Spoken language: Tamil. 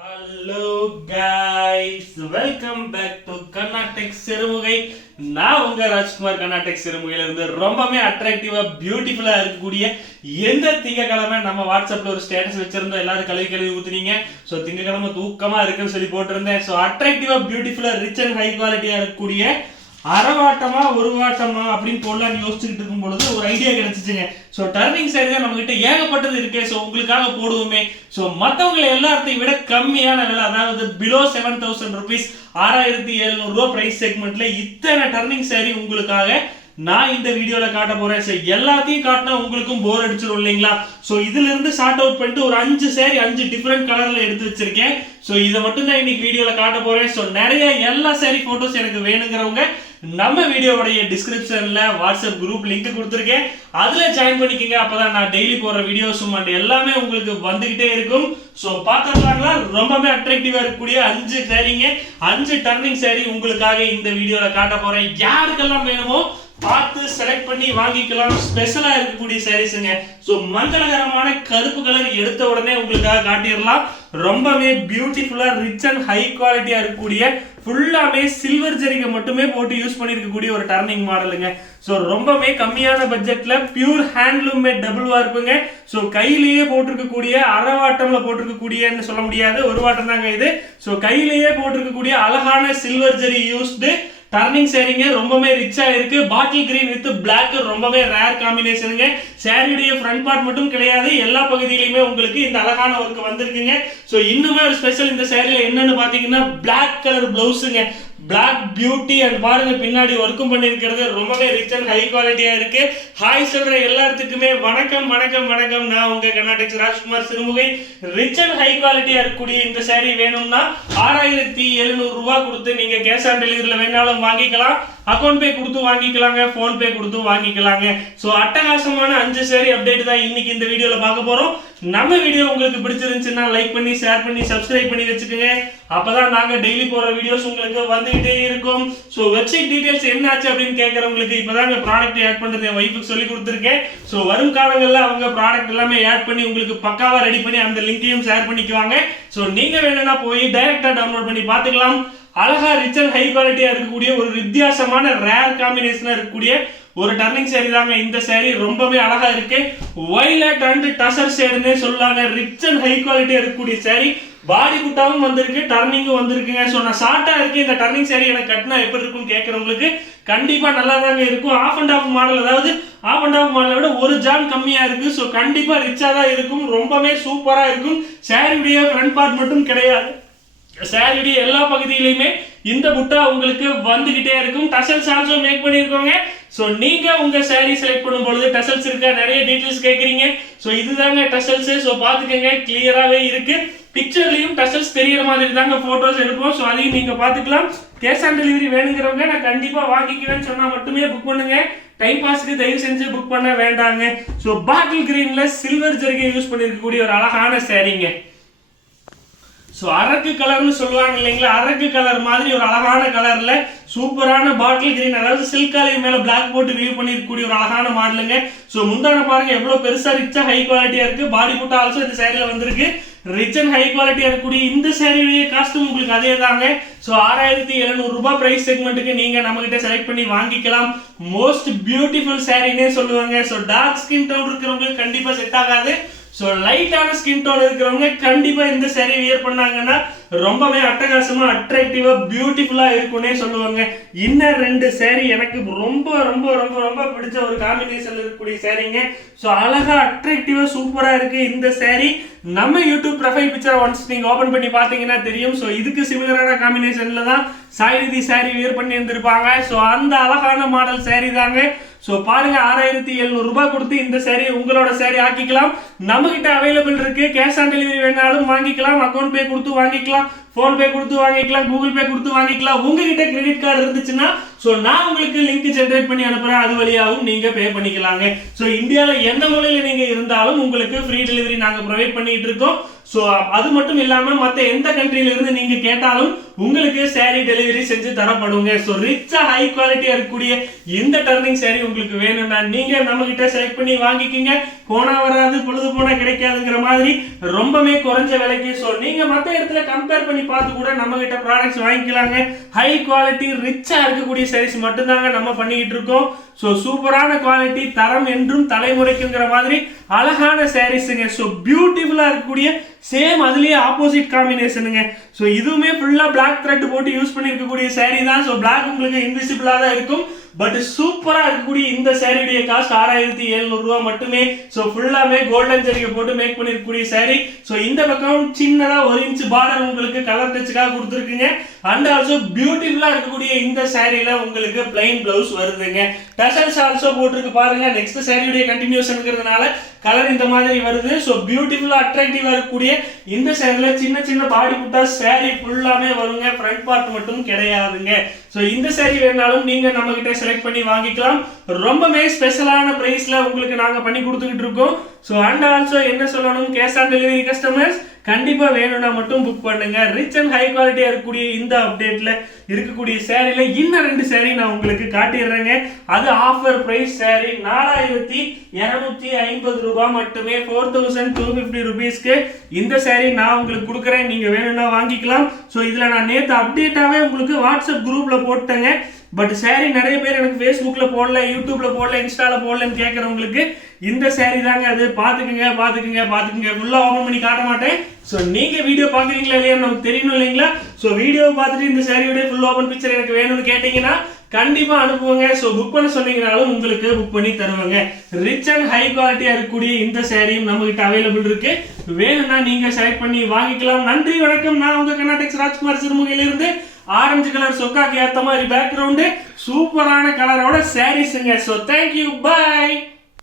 Hello guys, welcome back to Carnatic Sirumugai. நான் உங்க ராஜ்குமார் கர்நாடெக் சிறுமுகையில இருந்து ரொம்பவே அட்ராக்டிவா பியூட்டிஃபுல்லா இருக்கக்கூடிய எந்த திங்கக்கிழமை நம்ம வாட்ஸ்அப்ல ஒரு ஸ்டேட்டஸ் வச்சிருந்தோம், எல்லாரும் கழுவி ஊத்துனீங்க. ஸோ திங்கக்கிழமை தூக்கமா இருக்குன்னு சொல்லி போட்டிருந்தேன். ஸோ அட்ராக்டிவா பியூட்டிஃபுல்லா ரிச் அண்ட் ஹை குவாலிட்டியா இருக்கக்கூடிய அரவாட்டமா ஒரு வாட்டமா அப்படின்னு போடலான்னு யோசிச்சுட்டு இருக்கும் பொழுது ஒரு ஐடியா கிடைச்சிச்சுங்க. ஸோ டர்னிங் சைடு தான் நம்ம கிட்ட ஏகப்பட்டது இருக்கு. ஸோ உங்களுக்காக போடுவோமே. ஸோ மற்றவங்களை எல்லாத்தையும் விட கம்மியான விலை, அதாவது பிலோ 7,000 rupees, 6,700 ரூபா பிரைஸ் செக்மெண்ட்ல இத்தனை டர்னிங் சாரி உங்களுக்காக நான் இந்த வீடியோல காட்ட போறேன். சோ எல்லாத்தையும் காட்டினா உங்களுக்கும் போர் அடிச்சிடும் இல்லைங்களா? சோ இதுல இருந்து ஷார்ட் அவுட் பண்ணிட்டு ஒரு 5 சாரி 5 டிஃபரெண்ட் கலர்ல எடுத்து வச்சிருக்கேன். சோ இதை மட்டும் தான் இன்னைக்கு வீடியோல காட்ட போறேன். சோ நிறைய எல்லா சாரி போட்டோஸ் எனக்கு வேணுங்கிறவங்க நம்ம வீடியோவுடைய டிஸ்கிரிப்ஷன்ல வாட்ஸ்அப் குரூப் லிங்க் கொடுத்துருக்கேன், அதுல ஜாயின் பண்ணிக்கங்க. அப்பதான் நான் டெய்லி போற வீடியோஸும் அண்ட் எல்லாமே உங்களுக்கு வந்துகிட்டே இருக்கும். சோ பாத்துக்கலாங்களா? ரொம்பவே அட்ராக்டிவா இருக்கக்கூடிய 5 சாரிங்க, 5 டர்னிங் சாரி உங்களுக்காக இந்த வீடியோல காட்ட போறேன். யாருக்கெல்லாம் வேணுமோ பார்த்து செலக்ட் பண்ணி வாங்கிக்கலாம். ஸ்பெஷலா இருக்கக்கூடிய சாரீஸ்ங்க. சோ மங்களகரமான கருப்பு கலர் எடுத்த உடனே உங்களுக்காக காட்டிடலாம். ரொம்பவே பியூட்டிஃபுல்லா ரிச் அண்ட் ஹை குவாலிட்டியா இருக்கக்கூடிய ஃபுல்லாமே சில்வர் ஜரிகை மட்டுமே போட்டு யூஸ் பண்ணிருக்கக்கூடிய ஒரு டர்னிங் மாடலுங்க. சோ ரொம்பவே கம்மியான பட்ஜெட்ல பியூர் ஹேண்ட்லூம் மேட் டபுள் வார்ப்புங்க. சோ கையிலேயே போட்டிருக்கக்கூடிய அரவாட்டம்ல போட்டிருக்கக்கூடியன்னு சொல்ல முடியாது, ஒரு வாட்டம் தாங்க இது. சோ கையிலேயே போட்டிருக்கக்கூடிய அழகான சில்வர் ஜரி யூஸ்டு டர்னிங் சாரிங்க. ரொம்பவே ரிச்சா இருக்கு. பாட்டில் கிரீன் வித் பிளாக் ரொம்பவே ரேர் காம்பினேஷனுங்க. சாரியுடைய ஃப்ரண்ட் பார்ட் மட்டும் கிடையாது, எல்லா பகுதியிலுமே உங்களுக்கு இந்த அழகான ஒர்க் வந்திருக்குங்க. சோ இன்னுமே ஒரு ஸ்பெஷல் இந்த சாரியில என்னன்னு பாத்தீங்கன்னா பிளாக் கலர் பிளவுஸுங்க. பிளாக் பியூட்டி அண்ட் பாருங்க பின்னாடி ஒர்க்கும் பண்ணிருக்கிறது ரொம்பவே ரிச் அண்ட் ஹை குவாலிட்டியா இருக்கு. ஹாய் சொல்ற எல்லாத்துக்குமே வணக்கம் வணக்கம் வணக்கம். நான் உங்க Carnatic Rajkumar Sirumugai. Rich and high குவாலிட்டியா இருக்கக்கூடிய இந்த சாரி வேணும்னா 6,700 ரூபாய் கொடுத்து நீங்க கேஷ் ஆன் டெலிவரியில வேணாலும் வாங்கிக்கலாம், அக்கௌண்ட் பே கொடுத்து வாங்கிக்கலாங்க, போன் பே கொடுத்து வாங்கிக்கலாங்க. சோ அட்டகாசமான 5 சாரி அப்டேட் தான் இன்னைக்கு இந்த வீடியோல பார்க்க போறோம். நம்ம வீடியோ உங்களுக்கு பிடிச்சிருந்துச்சுன்னா லைக் பண்ணி ஷேர் பண்ணி சப்ஸ்கிரைப் பண்ணி வச்சுக்கோங்க. அப்பதான் நாங்க டெய்லி போற வீடியோஸ் உங்களுக்கு வந்துகிட்டே இருக்கும். சோ வெப்சைட் டீடைல்ஸ் என்ன ஆச்சு அப்படின்னு கேட்கறவங்களுக்கு இப்பதாங்க ப்ராடக்ட் ஆட் பண்றது என் வைஃபுக்கு சொல்லி கொடுத்துருக்கேன். சோ வரும் காலங்கள்ல அவங்க ப்ராடக்ட் எல்லாமே ஆட் பண்ணி உங்களுக்கு பக்காவா ரெடி பண்ணி அந்த லிங்கையும் ஷேர் பண்ணிக்குவாங்க. சோ நீங்க வேணும்னா போய் டைரக்டா டவுன்லோட் பண்ணி பாத்துக்கலாம். அழகா ரிச் அண்ட் ஹை குவாலிட்டியா இருக்கக்கூடிய ஒரு வித்தியாசமான ரேர் காம்பினேஷனா இருக்கக்கூடிய ஒரு டர்னிங் சாரி தாங்க இந்த சாரி. ரொம்பவே அழகா இருக்கு. வயலட் அண்ட் டசர் ஷேடுன்னு சொல்லுவாங்க. ரிச் அண்ட் ஹை குவாலிட்டியா இருக்கக்கூடிய சாரி. பாடி குட்டாவும் வந்திருக்கு, டர்னிங்கும் வந்திருக்குங்க. ஸோ நான் ஷார்ட்டா இருக்கு இந்த டர்னிங் சாரி எனக்கு கட்டினா எப்படி இருக்கும்னு கேட்கறவங்களுக்கு கண்டிப்பா நல்லா தாங்க இருக்கும். ஆஃப் அண்ட் ஆஃப் மாடல், அதாவது ஆஃப் அண்ட் ஆஃப் மாடலை விட ஒரு ஜான் கம்மியா இருக்கு. ஸோ கண்டிப்பா ரிச்சா தான் இருக்கும், ரொம்பவே சூப்பரா இருக்கும். சாரியுடைய ஃப்ரண்ட் பார்ட் மட்டும் கிடையாது, சாரியுடைய எல்லா பகுதியிலுமே இந்த புட்டா உங்களுக்கு வந்துகிட்டே இருக்கும். டசல்ஸ் ஆல்சோ மேக் பண்ணிருக்கோங்க. சோ நீங்க உங்க சாரி செலக்ட் பண்ணும் பொழுது டசல்ஸ் இருக்கா நிறைய டீடைல்ஸ் கேக்குறீங்க. சோ இதுதாங்க டசல்ஸ். சோ பாத்துக்கங்க, கிளியராவே இருக்கு. பிக்சர்லயும் டசல்ஸ் தெரியற மாதிரி தாங்க போட்டோஸ் எடுப்போம். சோ அதையும் நீங்க பாத்துக்கலாம். கேஷ் ஆன் டெலிவரி வேணுங்கிறவங்க நான் கண்டிப்பா வாங்கிக்குவேன்னு சொன்னா மட்டுமே புக் பண்ணுங்க. டைம் பாஸ்க்கு தயவு செஞ்சு புக் பண்ண வேண்டாங்க. சோ பாட்டில் கிரீன்ல சில்வர் ஜரிகை யூஸ் பண்ணிருக்கக்கூடிய ஒரு அழகான சாரிங்க. சோ அரக்கு கலர்னு சொல்லுவாங்க இல்லைங்களா, அரக்கு கலர் மாதிரி ஒரு அழகான கலர்ல சூப்பரான பாட்டில் கிரீன், அதாவது சில்காலையும் மேல பிளாக் போட்டு வியூ பண்ணிருக்கக்கூடிய ஒரு அழகான மாடலுங்க. சோ முந்தான பாருங்க எவ்வளவு பெருசா ரிச்சா ஹை குவாலிட்டியா இருக்கு. பாடி புட்டா ஆல்சோ இந்த சாரியில வந்திருக்கு. ரிச் அண்ட் ஹை குவாலிட்டியா இருக்கக்கூடிய இந்த சாரியுடைய காஸ்டும் உங்களுக்கு அதே தாங்க. சோ 6,700 ரூபாய் பிரைஸ் செக்மெண்ட்டுக்கு நீங்க நம்ம கிட்ட செலக்ட் பண்ணி வாங்கிக்கலாம். மோஸ்ட் பியூட்டிஃபுல் சாரினே சொல்லுவாங்க. சோ டார்க் ஸ்கின் டோன் இருக்கிறவங்களுக்கு கண்டிப்பா செட் ஆகாது. சோ லைட்டான ஸ்கின் டோன் இருக்கிறவங்க கண்டிப்பா இந்த சாரி வியர் பண்ணாங்கன்னா ரொம்பவே அட்டகாசமா அட்ராக்டிவா பியூட்டிஃபுல்லா இருக்கும்னே சொல்லுவாங்க. இன்னும் 2 சாரி எனக்கு ரொம்ப ரொம்ப ரொம்ப ரொம்ப பிடிச்ச ஒரு காம்பினேஷன்ல இருக்கக்கூடிய சாரிங்க. சோ அழகா அட்ராக்டிவா சூப்பரா இருக்கு இந்த சாரி. நம்ம யூடியூப் ப்ரொஃபைல் பிக்சர் ஒன்ஸ் நீங்க ஓபன் பண்ணி பாத்தீங்கன்னா தெரியும். சோ இதுக்கு சிமிலரான காம்பினேஷன்ல தான் சாய்நிதி சாரி வியர் பண்ணி இருந்திருப்பாங்க. சோ அந்த அழகான மாடல் சாரி தாங்க. சோ பாருங்க, 6,700 ரூபாய் கொடுத்து இந்த சாரி உங்களோட சாரி ஆக்கிக்கலாம். நம்ம கிட்ட அவைலபிள் இருக்கு. கேஷ் ஆன் டெலிவரி வேணாலும் வாங்கிக்கலாம், அக்கௌண்ட் பே கொடுத்து வாங்கிக்கலாம், போன்பே கொடுத்து வாங்கிக்கலாம், கூகுள் பே கொடுத்து வாங்கிக்கலாம். உங்ககிட்ட கிரெடிட் கார்டு இருந்துச்சுன்னா சோ நான் உங்களுக்கு லிங்க் ஜெனரேட் பண்ணி அனுப்புறேன், அது வழியாகவும் நீங்க பே பண்ணிக்கலாங்க. சோ இந்தியால எந்த மூலையில நீங்க இருந்தாலும் உங்களுக்கு ஃப்ரீ டெலிவரி நாங்க ப்ரொவைட் பண்ணிட்டு இருக்கோம். சோ அது மட்டும் இல்லாம மத்த எந்த கண்ட்ரில இருந்து நீங்க கேட்டாலும் உங்களுக்கு saree டெலிவரி செஞ்சு தரப்படுங்க. சோ ரிச்சா ஹை குவாலிட்டியா இருக்கக்கூடிய இந்த டர்னிங் saree உங்களுக்கு வேணும்னா நீங்க நம்ம கிட்ட செலக்ட் பண்ணி வாங்கிக்கிங்க. போனா வராது, பொழுது போனா கிடைக்காதுங்கிற மாதிரி ரொம்பவே குறைஞ்ச விலைக்கு. சோ நீங்க மத்த இடத்துல கம்பேர் பண்ணி பார்த்து கூட நம்ம கிட்ட ப்ராடக்ட்ஸ் வாங்கிக்கலாங்க. ஹை குவாலிட்டி ரிச்சா இருக்கக்கூடிய sarees மட்டும் தாங்க நம்ம பண்ணிட்டு இருக்கோம். சோ சூப்பரான குவாலிட்டி, தரம் என்றும் தலைமுறைக்குங்கிற மாதிரி அழகான sareesங்க. சோ பியூட்டிஃபுல்லா இருக்கக்கூடிய சேம் அதுலயே ஆப்போசிட் காம்பினேஷனுங்க. சோ இதுவுமே ஃபுல்லா பிளாக் த்ரெட் போட்டு யூஸ் பண்ணிருக்கக்கூடிய saree தான். சோ பிளாக் உங்களுக்கு இன்விசிபிளா தான் இருக்கும். பட் சூப்பரா இருக்கக்கூடிய இந்த சாரியுடைய காஸ்ட் 6700 ரூபாய் மட்டுமே. சோ ஃபுல்லாமே கோல்டன் ஜரிகை போட்டு மேக் பண்ணிருக்கக்கூடிய saree. சோ இந்த பக்கம் சின்னதா 1 இன்ச் பார்டர் உங்களுக்கு கலர் டச்சுக்காக கொடுத்துருக்குங்க. அண்ட் ஆல்சோ பியூட்டிஃபுல்லா இருக்கக்கூடிய இந்த சாரியில உங்களுக்கு பிளைன் பிளவுஸ் வருதுங்க. டசல்ஸ் ஆல்சோ போட்டுருக்கு பாருங்க. நெக்ஸ்ட் சாரியுடைய கண்டினியூஷன்ங்கிறதுனால கலர் இந்த மாதிரி வருது. சோ பியூட்டிஃபுல்லா அட்ராக்டிவா இருக்கக்கூடிய இந்த சாரியில சின்ன சின்ன பாடி புட்டா சாரி ஃபுல்லாமே வருங்க. ஃப்ரண்ட் பார்ட் மட்டும் கிடையாதுங்க. சோ இந்த சாரி வேணாலும் நீங்க நம்ம கிட்ட செலக்ட் பண்ணி வாங்கிக்கலாம். ரொம்பவே ஸ்பெஷலான பிரைஸ்ல உங்களுக்கு நாங்க பண்ணி கொடுத்துக்கிட்டு இருக்கோம். சோ அண்ட் ஆல்சோ என்ன சொல்லணும், கேஷ் ஆன் டெலிவரி கஸ்டமர்ஸ் கண்டிப்பா வேணும்னா மட்டும் புக் பண்ணுங்க. ரிச் அண்ட் ஹை குவாலிட்டியா இருக்கக்கூடிய இந்த அப்டேட்ல இருக்கக்கூடிய சாரில இன்னும் 2 சாரி நான் உங்களுக்கு காட்டிடுறேங்க. அது ஆஃபர் பிரைஸ் சாரி 4250 ரூபாய் மட்டுமே. 4250 ருபீஸ்க்கு இந்த சாரி நான் உங்களுக்கு கொடுக்குறேன். நீங்க வேணும்னா வாங்கிக்கலாம். சோ இதுல நான் நேத்து அப்டேட்டாவே உங்களுக்கு வாட்ஸ்அப் குரூப்ல போட்டேங்க. பட் சாரி நிறைய பேர் எனக்கு Facebookல போடல, யூடியூப்ல போடல, இன்ஸ்டால போடலன்னு கேட்கறவங்களுக்கு இந்த சாரி தாங்க அது. பாத்துக்குங்க. ஃபுல்லா ஓபன் பண்ணி காட்ட மாட்டேன். சோ நீங்க வீடியோ பாக்குறீங்களா இல்லையா நமக்கு தெரியணும் இல்லைங்களா? சோ வீடியோ பார்த்துட்டு இந்த சாரியோட ஃபுல் ஓபன் பிக்சர் எனக்கு வேணும்னு கேட்டீங்கன்னா கண்டிப்பா அனுப்புவாங்க. சோ புக் பண்ண சொன்னீங்கனாலும் உங்களுக்கு புக் பண்ணி தருவாங்க. ரிச் அண்ட் ஹை குவாலிட்டியா இருக்கக்கூடிய இந்த சாரியும் நம்ம கிட்ட அவைலபிள் இருக்கு. வேணும்னா நீங்க செலக்ட் பண்ணி வாங்கிக்கலாம். நன்றி, வணக்கம். நான் உங்க கர்நாடெக்ஸ் ராஜ்குமார் சிறுமுகையில இருந்து. ஆரஞ்சு கலர் சொக்காக்கு ஏத்த மாதிரி பேக்ரவுண்ட், சூப்பரான கலரோட சாரீஸ்ங்க. So thank you, by.